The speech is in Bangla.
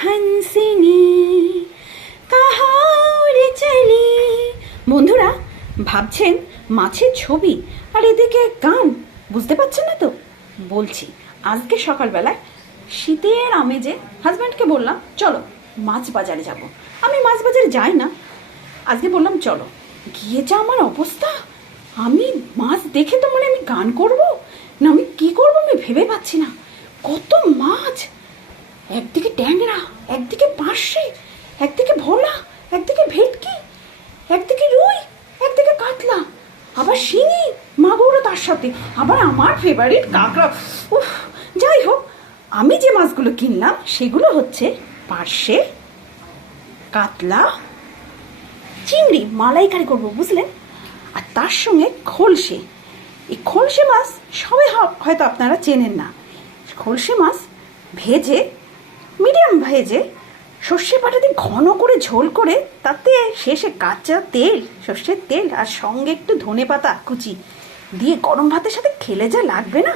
हंसिनी কাহার চলি। বন্ধুরা ভাবছেন মাছের ছবি আর এদিকে গান, বুঝতে পারছেন না তো? বলছি, আজকে সকালবেলায় শীতের আমেজে হাজব্যান্ডকে বললাম চলো মাছ বাজারে যাব। আমি মাছ বাজারে যাই না, আজকে বললাম চলো। গিয়ে যা আমার অবস্থা, আমি মাছ দেখে তো আমি গান করব না আমি কি করব আমি ভেবে পাচ্ছি না। কত মাছ, একদিকে ট্যাংরা, একদিকে পার্শে, একদিকে ভোলা, একদিকে ভেটকি, একদিকে রুই, একদিকে কাতলা, আবার শিঙি মাগুরও তার সাথে, আবার আমার ফেভারিট কাঁকড়া। উফ, যাই হোক, আমি যে মাছগুলো কিনলাম সেগুলো হচ্ছে পার্শে, কাতলা, চিংড়ি, মালাইকারি করবো বুঝলেন, আর তার সঙ্গে খলসে। এই খলসে মাছ সবাই হয়তো আপনারা চেনেন না। খলসে মাছ ভেজে, মিডিয়াম ভেজে, সর্ষে বাটা দিয়ে ঘন করে ঝোল করে, তাতে শেষে কাঁচা তেল, সর্ষের তেল আর সঙ্গে একটু ধনে পাতা কুচি দিয়ে গরম ভাতের সাথে খেলে যা লাগবে না,